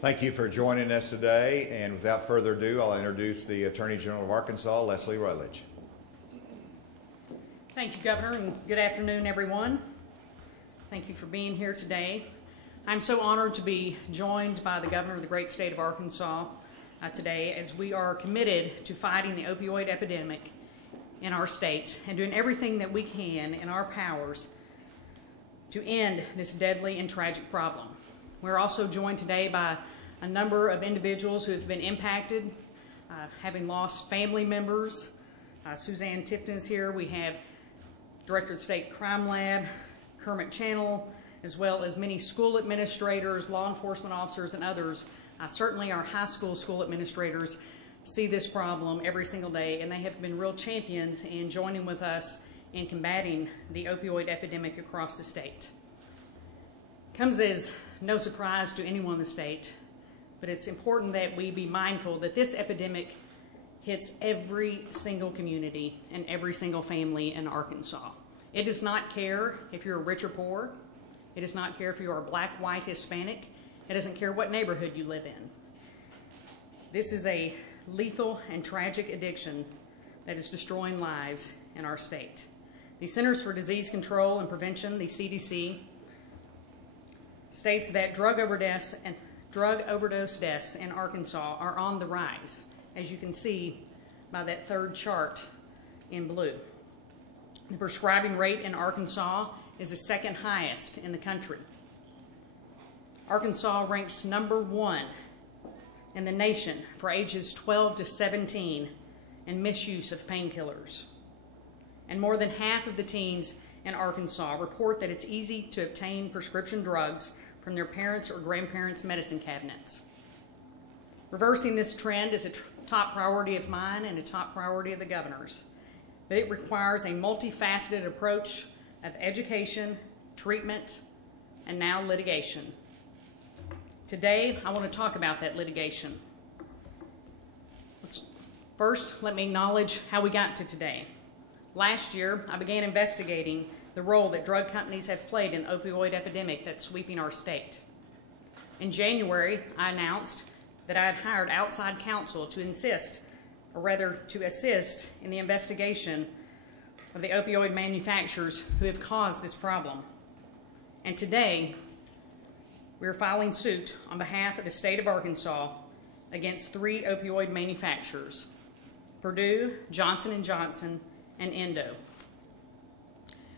Thank you for joining us today, and without further ado, I'll introduce the Attorney General of Arkansas, Leslie Rutledge. Thank you, Governor, and good afternoon, everyone. Thank you for being here today. I'm so honored to be joined by the Governor of the great state of Arkansas today, as we are committed to fighting the opioid epidemic in our state and doing everything that we can in our powers to end this deadly and tragic problem. We're also joined today by a number of individuals who have been impacted, having lost family members. Suzanne Tipton is here. We have Director of the State Crime Lab, Kermit Channel, as well as many school administrators, law enforcement officers, and others. Certainly our high school administrators see this problem every single day, and they have been real champions in joining with us in combating the opioid epidemic across the state. Comes as no surprise to anyone in the state, but it's important that we be mindful that this epidemic hits every single community and every single family in Arkansas. It does not care if you're rich or poor. It does not care if you are black, white, Hispanic. It doesn't care what neighborhood you live in. This is a lethal and tragic addiction that is destroying lives in our state. The Centers for Disease Control and Prevention, the CDC, states that drug overdose deaths in Arkansas are on the rise, as you can see by that third chart in blue. The prescribing rate in Arkansas is the second highest in the country. Arkansas ranks #1 in the nation for ages 12 to 17 in misuse of painkillers. And more than half of the teens in Arkansas report that it's easy to obtain prescription drugs from their parents' or grandparents' medicine cabinets. Reversing this trend is a top priority of mine and a top priority of the governor's, but it requires a multifaceted approach of education, treatment, and now litigation. Today, I want to talk about that litigation. First, let me acknowledge how we got to today. Last year, I began investigating the role that drug companies have played in the opioid epidemic that's sweeping our state. In January, I announced that I had hired outside counsel to assist in the investigation of the opioid manufacturers who have caused this problem. And today, we are filing suit on behalf of the state of Arkansas against 3 opioid manufacturers: Purdue, Johnson & Johnson, and Endo.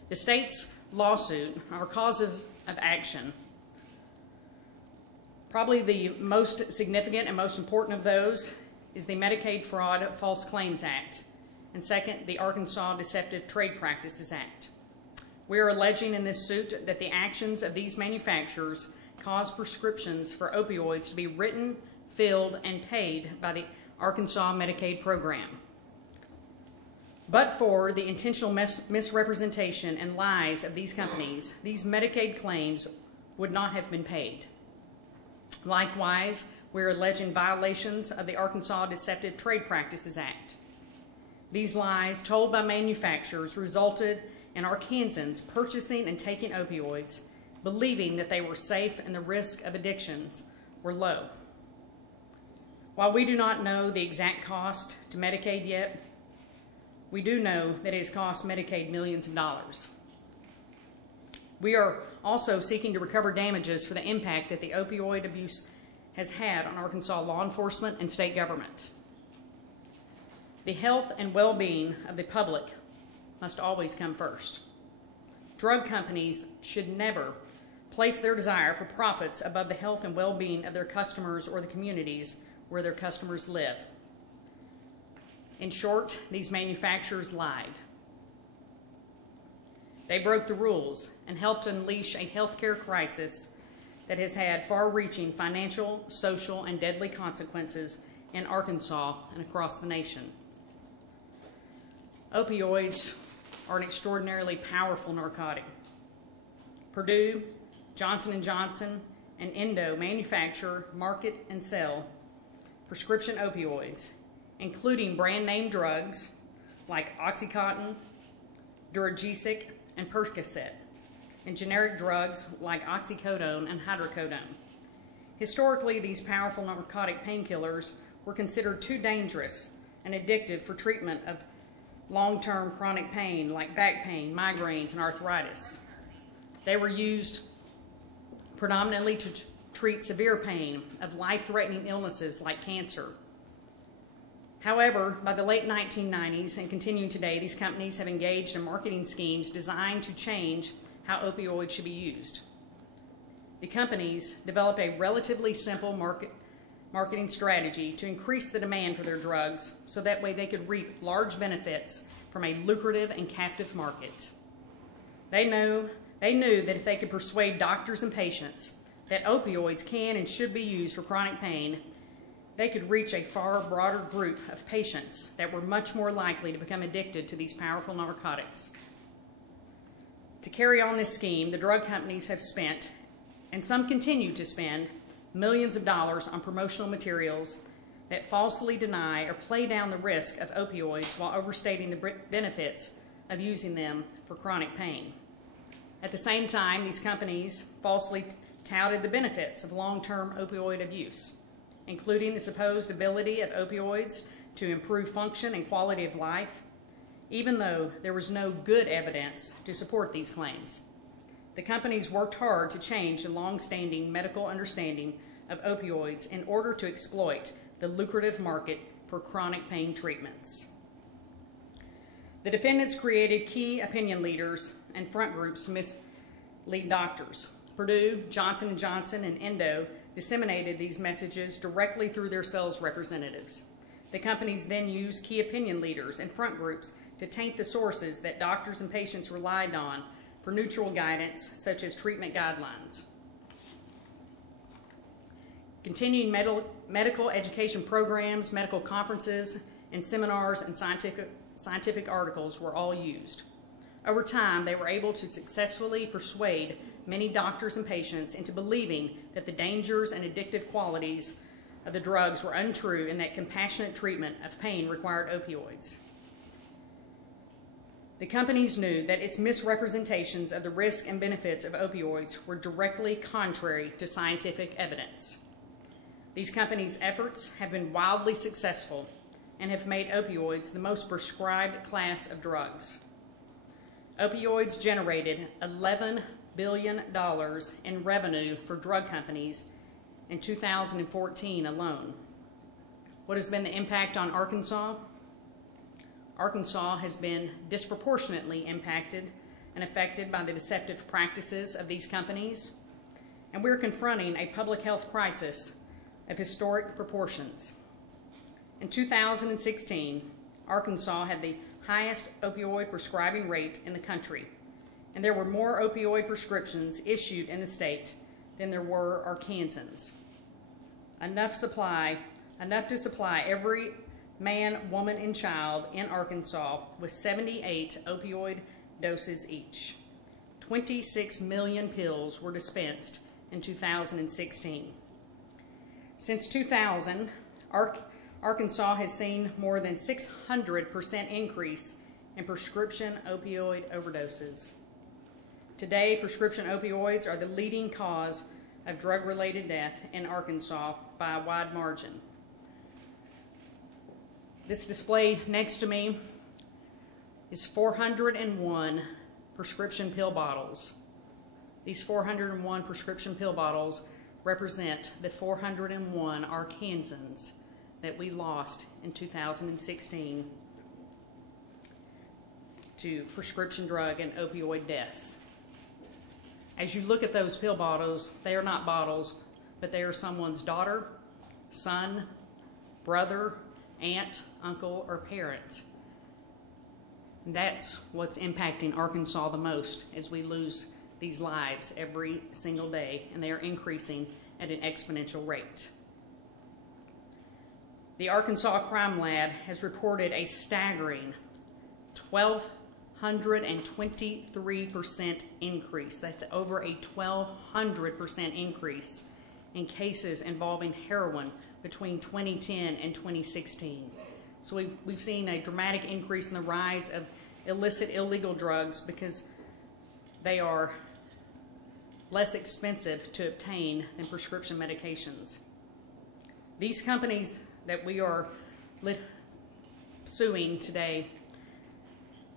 The state's lawsuit, or causes of action, probably the most significant and most important of those is the Medicaid Fraud False Claims Act, and second, the Arkansas Deceptive Trade Practices Act. We are alleging in this suit that the actions of these manufacturers caused prescriptions for opioids to be written, filled, and paid by the Arkansas Medicaid program. But for the intentional misrepresentation and lies of these companies, these Medicaid claims would not have been paid. Likewise, we're alleging violations of the Arkansas Deceptive Trade Practices Act. These lies told by manufacturers resulted in Arkansans purchasing and taking opioids, believing that they were safe and the risk of addictions were low. While we do not know the exact cost to Medicaid yet, we do know that it has cost Medicaid millions of dollars. We are also seeking to recover damages for the impact that the opioid abuse has had on Arkansas law enforcement and state government. The health and well-being of the public must always come first. Drug companies should never place their desire for profits above the health and well-being of their customers or the communities where their customers live. In short, these manufacturers lied. They broke the rules and helped unleash a healthcare crisis that has had far-reaching financial, social, and deadly consequences in Arkansas and across the nation. Opioids are an extraordinarily powerful narcotic. Purdue, Johnson & Johnson, and Endo manufacture, market, and sell prescription opioids, including brand name drugs like Oxycontin, Duragesic, and Percocet, and generic drugs like oxycodone and hydrocodone. Historically, these powerful narcotic painkillers were considered too dangerous and addictive for treatment of long-term chronic pain like back pain, migraines, and arthritis. They were used predominantly to treat severe pain of life-threatening illnesses like cancer. However, by the late 1990s and continuing today, these companies have engaged in marketing schemes designed to change how opioids should be used. The companies develop a relatively simple marketing strategy to increase the demand for their drugs so that way they could reap large benefits from a lucrative and captive market. They knew that if they could persuade doctors and patients that opioids can and should be used for chronic pain, they could reach a far broader group of patients that were much more likely to become addicted to these powerful narcotics. To carry on this scheme, the drug companies have spent, and some continue to spend, millions of dollars on promotional materials that falsely deny or play down the risk of opioids while overstating the benefits of using them for chronic pain. At the same time, these companies falsely touted the benefits of long-term opioid abuse, including the supposed ability of opioids to improve function and quality of life, even though there was no good evidence to support these claims. The companies worked hard to change the long-standing medical understanding of opioids in order to exploit the lucrative market for chronic pain treatments. The defendants created key opinion leaders and front groups to mislead doctors. Purdue, Johnson & Johnson, and Endo disseminated these messages directly through their sales representatives. The companies then used key opinion leaders and front groups to taint the sources that doctors and patients relied on for neutral guidance, such as treatment guidelines. Continuing medical education programs, medical conferences, and seminars and scientific articles were all used. Over time, they were able to successfully persuade many doctors and patients into believing that the dangers and addictive qualities of the drugs were untrue and that compassionate treatment of pain required opioids. The companies knew that its misrepresentations of the risk and benefits of opioids were directly contrary to scientific evidence. These companies' efforts have been wildly successful and have made opioids the most prescribed class of drugs. Opioids generated $11 billion in revenue for drug companies in 2014 alone. What has been the impact on Arkansas? Arkansas has been disproportionately impacted and affected by the deceptive practices of these companies, and we're confronting a public health crisis of historic proportions. In 2016, Arkansas had the highest opioid prescribing rate in the country, and there were more opioid prescriptions issued in the state than there were Arkansans. Enough to supply every man, woman, and child in Arkansas with 78 opioid doses each. 26 million pills were dispensed in 2016. Since 2000, Arkansas has seen more than 600% increase in prescription opioid overdoses. Today, prescription opioids are the leading cause of drug-related death in Arkansas by a wide margin. This display next to me is 401 prescription pill bottles. These 401 prescription pill bottles represent the 401 Arkansans that we lost in 2016 to prescription drug and opioid deaths. As you look at those pill bottles, they are not bottles, but they are someone's daughter, son, brother, aunt, uncle, or parent. And that's what's impacting Arkansas the most as we lose these lives every single day, and they are increasing at an exponential rate. The Arkansas Crime Lab has reported a staggering 1,223% increase. That's over a 1,200% increase in cases involving heroin between 2010 and 2016. So we've seen a dramatic increase in the rise of illicit, illegal drugs because they are less expensive to obtain than prescription medications. These companies that we are suing today,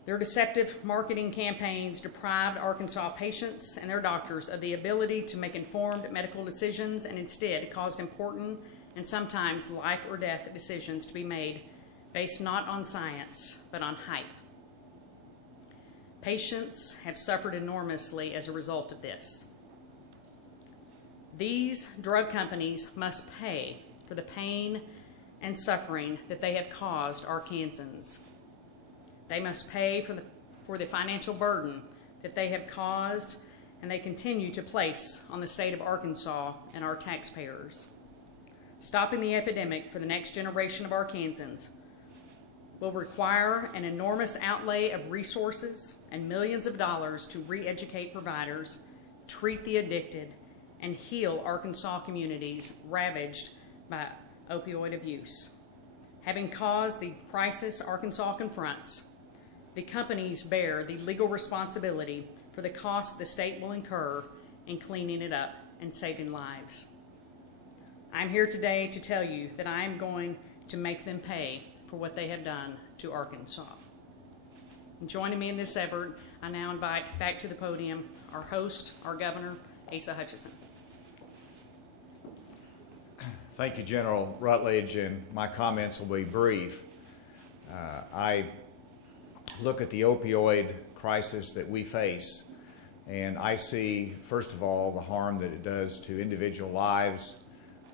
their deceptive marketing campaigns deprived Arkansas patients and their doctors of the ability to make informed medical decisions, and instead caused important and sometimes life or death decisions to be made based not on science, but on hype. Patients have suffered enormously as a result of this. These drug companies must pay for the pain and suffering that they have caused Arkansans. They must pay for the financial burden that they have caused and they continue to place on the state of Arkansas and our taxpayers. Stopping the epidemic for the next generation of Arkansans will require an enormous outlay of resources and millions of dollars to re-educate providers, treat the addicted, and heal Arkansas communities ravaged by opioid abuse. Having caused the crisis Arkansas confronts, the companies bear the legal responsibility for the cost the state will incur in cleaning it up and saving lives. I'm here today to tell you that I am going to make them pay for what they have done to Arkansas. And joining me in this effort, I now invite back to the podium our host, our governor, Asa Hutchinson. Thank you, General Rutledge, and my comments will be brief. I look at the opioid crisis that we face, and I see, first of all, the harm that it does to individual lives.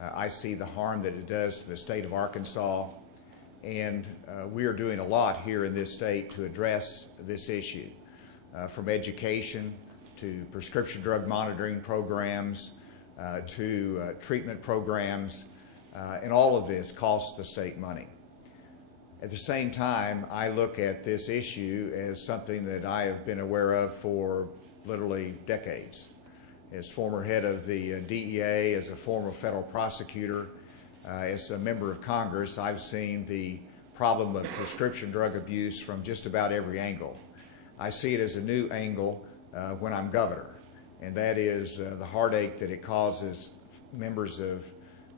I see the harm that it does to the state of Arkansas, and we are doing a lot here in this state to address this issue, from education to prescription drug monitoring programs to treatment programs, and all of this costs the state money. At the same time, I look at this issue as something that I have been aware of for literally decades. As former head of the DEA, as a former federal prosecutor, as a member of Congress, I've seen the problem of prescription drug abuse from just about every angle. I see it as a new angle when I'm governor, and that is the heartache that it causes members of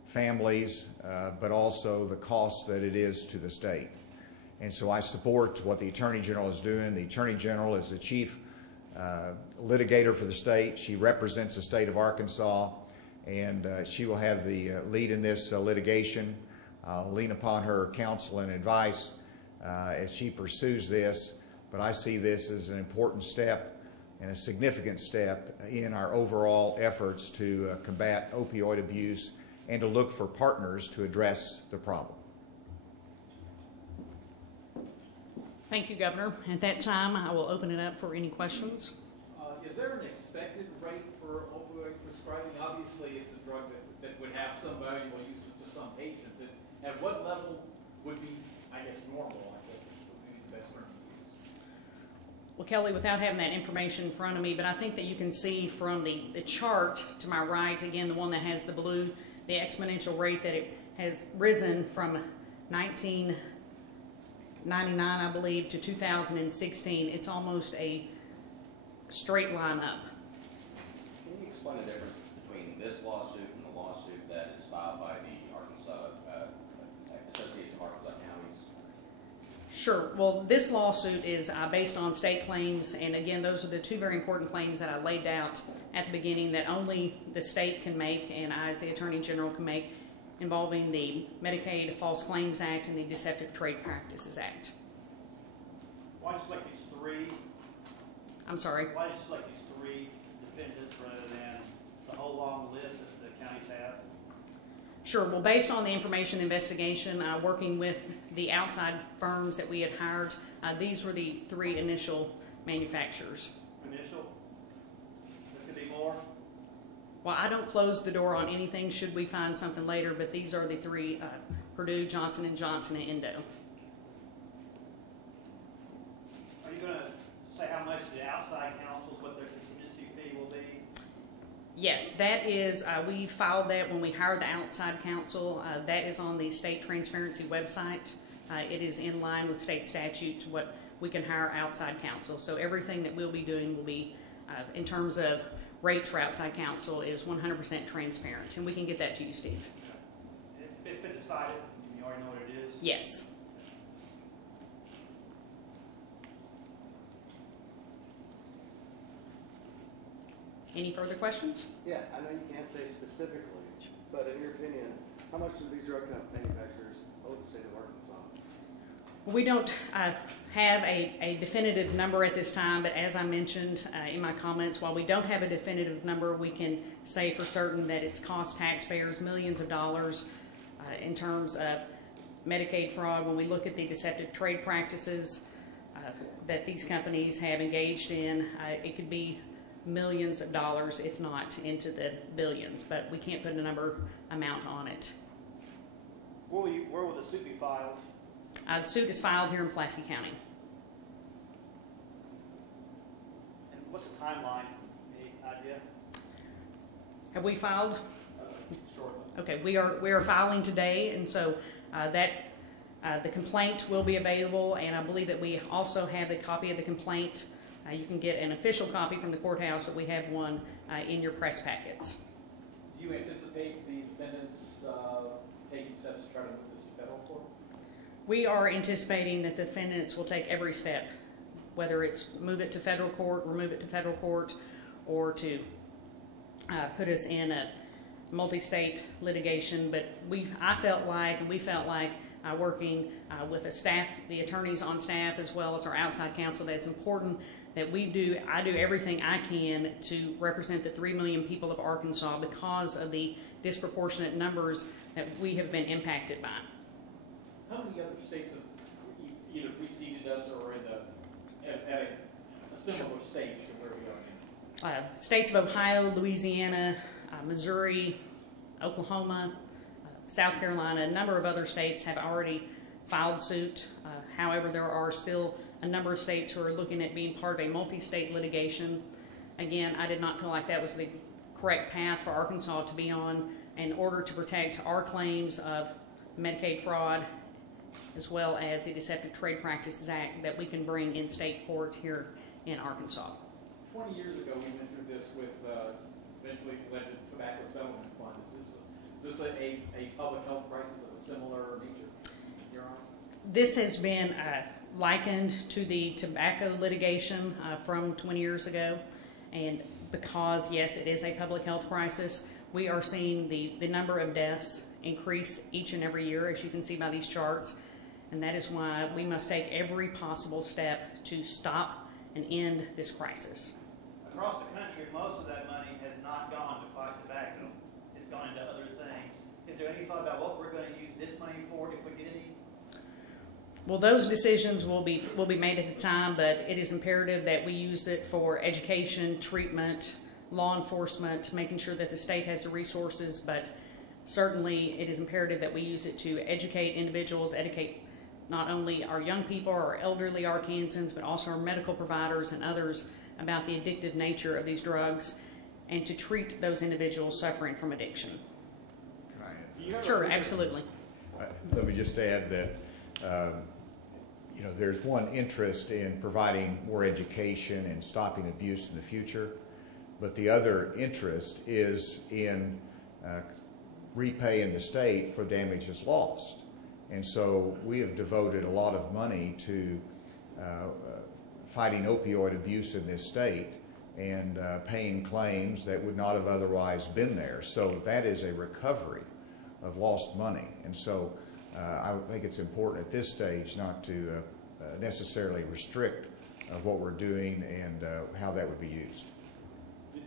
families, but also the cost that it is to the state. And so I support what the Attorney General is doing. The Attorney General is the chief litigator for the state. She represents the state of Arkansas, and she will have the lead in this litigation. I'll lean upon her counsel and advice as she pursues this, but I see this as an important step and a significant step in our overall efforts to combat opioid abuse and to look for partners to address the problem. Thank you, Governor. At that time, I will open it up for any questions. Is there an expected rate for opioid prescribing? Obviously, it's a drug that would have some valuable uses to some patients. At what level would be, I guess, normal, I guess, would be the best term to use? Well, Kelly, without having that information in front of me, but I think that you can see from the chart to my right, again, the one that has the blue, the exponential rate that it has risen from 1999, I believe, to 2016. It's almost a straight line up. Can you explain the difference between this lawsuit and the lawsuit that is filed by the Association of Arkansas Counties? Sure. Well, this lawsuit is based on state claims, and again, those are the two very important claims that I laid out at the beginning that only the state can make and I, as the Attorney General, can make, involving the Medicaid False Claims Act and the Deceptive Trade Practices Act. Why just like these three? I'm sorry? Why just like these three defendants rather than the whole long list that the counties have? Sure. Well, based on the information investigation, working with the outside firms that we had hired, these were the three initial manufacturers. Initial? There could be more? Well, I don't close the door on anything should we find something later, but these are the three, Purdue, Johnson & Johnson, and Endo. Are you going to say how much the outside counsels, what their contingency fee will be? Yes, that is, we filed that when we hired the outside counsel. That is on the state transparency website. It is in line with state statute to what we can hire outside counsel. So everything that we'll be doing will be in terms of rates for outside counsel is 100% transparent, and we can get that to you, Steve. It's been decided, you already know what it is? Yes. Any further questions? Yeah, I know you can't say specifically, but in your opinion, how much do these drug manufacturers owe the state of Arkansas? We don't have a definitive number at this time, but as I mentioned in my comments, while we don't have a definitive number, we can say for certain that it's cost taxpayers millions of dollars in terms of Medicaid fraud. When we look at the deceptive trade practices that these companies have engaged in, it could be millions of dollars, if not into the billions, but we can't put a number amount on it. Where will the suit be filed? The suit is filed here in Pulaski County. And what's the timeline? Any idea? Have we filed? Shortly. Okay, we are filing today, and so the complaint will be available, and I believe that we also have the copy of the complaint. You can get an official copy from the courthouse, but we have one in your press packets. Do you anticipate the defendants taking steps to try to move this to federal court? We are anticipating that the defendants will take every step, whether it's move it to federal court, remove it to federal court, or to put us in a multi-state litigation. But we felt like working with the attorneys on staff as well as our outside counsel, that it's important that I do everything I can to represent the 3 million people of Arkansas because of the disproportionate numbers that we have been impacted by. How many other states have either preceded us or are at a similar stage to where we are now? States of Ohio, Louisiana, Missouri, Oklahoma, South Carolina, a number of other states have already filed suit. However, there are still a number of states who are looking at being part of a multi-state litigation. Again, I did not feel like that was the correct path for Arkansas to be on in order to protect our claims of Medicaid fraud as well as the Deceptive Trade Practices Act that we can bring in state court here in Arkansas. 20 years ago, we went through this with eventually led to Tobacco Settlement Fund. Is this a public health crisis of a similar nature in your eyes? This has been likened to the tobacco litigation from 20 years ago, and because, yes, it is a public health crisis, we are seeing the number of deaths increase each and every year, as you can see by these charts, and that is why we must take every possible step to stop and end this crisis. Across the country, most of that money has not gone to fight tobacco. It's gone into other things. Is there any thought about what we're going to use this money for if we get any? Well, those decisions will be made at the time, but it is imperative that we use it for education, treatment, law enforcement, making sure that the state has the resources, but certainly it is imperative that we use it to educate individuals, educate not only our young people, our elderly Arkansans, but also our medical providers and others about the addictive nature of these drugs and to treat those individuals suffering from addiction. Can I add? Sure, absolutely. Let me just add that there's one interest in providing more education and stopping abuse in the future, but the other interest is in repaying the state for damages lost. And so we have devoted a lot of money to fighting opioid abuse in this state and paying claims that would not have otherwise been there. So that is a recovery of lost money. And so I think it's important at this stage not to necessarily restrict what we're doing and how that would be used.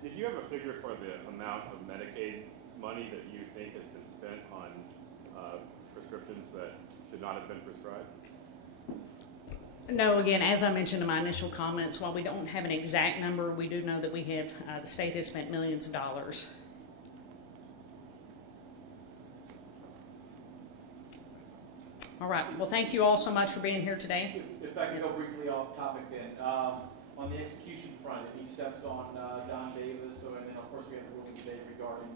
Did you have a figure for the amount of Medicaid money that you think has been spent on prescriptions that should not have been prescribed? No, again, as I mentioned in my initial comments, while we don't have an exact number, we do know that we have, the state has spent millions of dollars. All right, well, thank you all so much for being here today. If I could go briefly off topic then, on the execution front, any steps on Don Davis, and then of course we have the ruling today regarding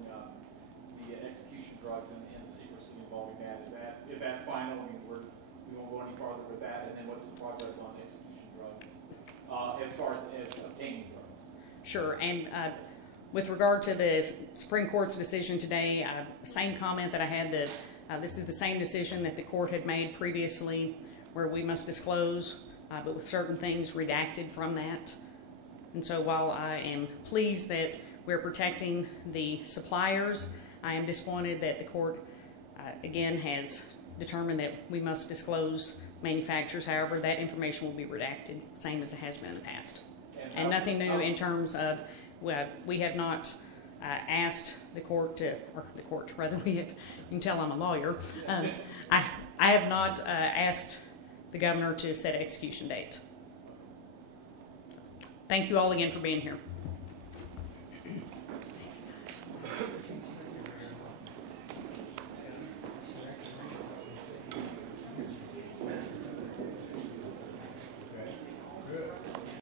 the execution drugs and the secrecy involving that. Is that final? I mean, we won't go any farther with that. And then what's the progress on execution drugs as far as obtaining drugs? Sure, and With regard to the Supreme Court's decision today, same comment that I had, that this is the same decision that the court had made previously, where we must disclose, but with certain things redacted from that. And so while I am pleased that we're protecting the suppliers, I am disappointed that the court, again, has determined that we must disclose manufacturers. However, that information will be redacted, same as it has been in the past. And nothing new in terms of, we have not asked the court to, or the court, rather, we have, you can tell I'm a lawyer. I have not asked the governor to set an execution date. Thank you all again for being here.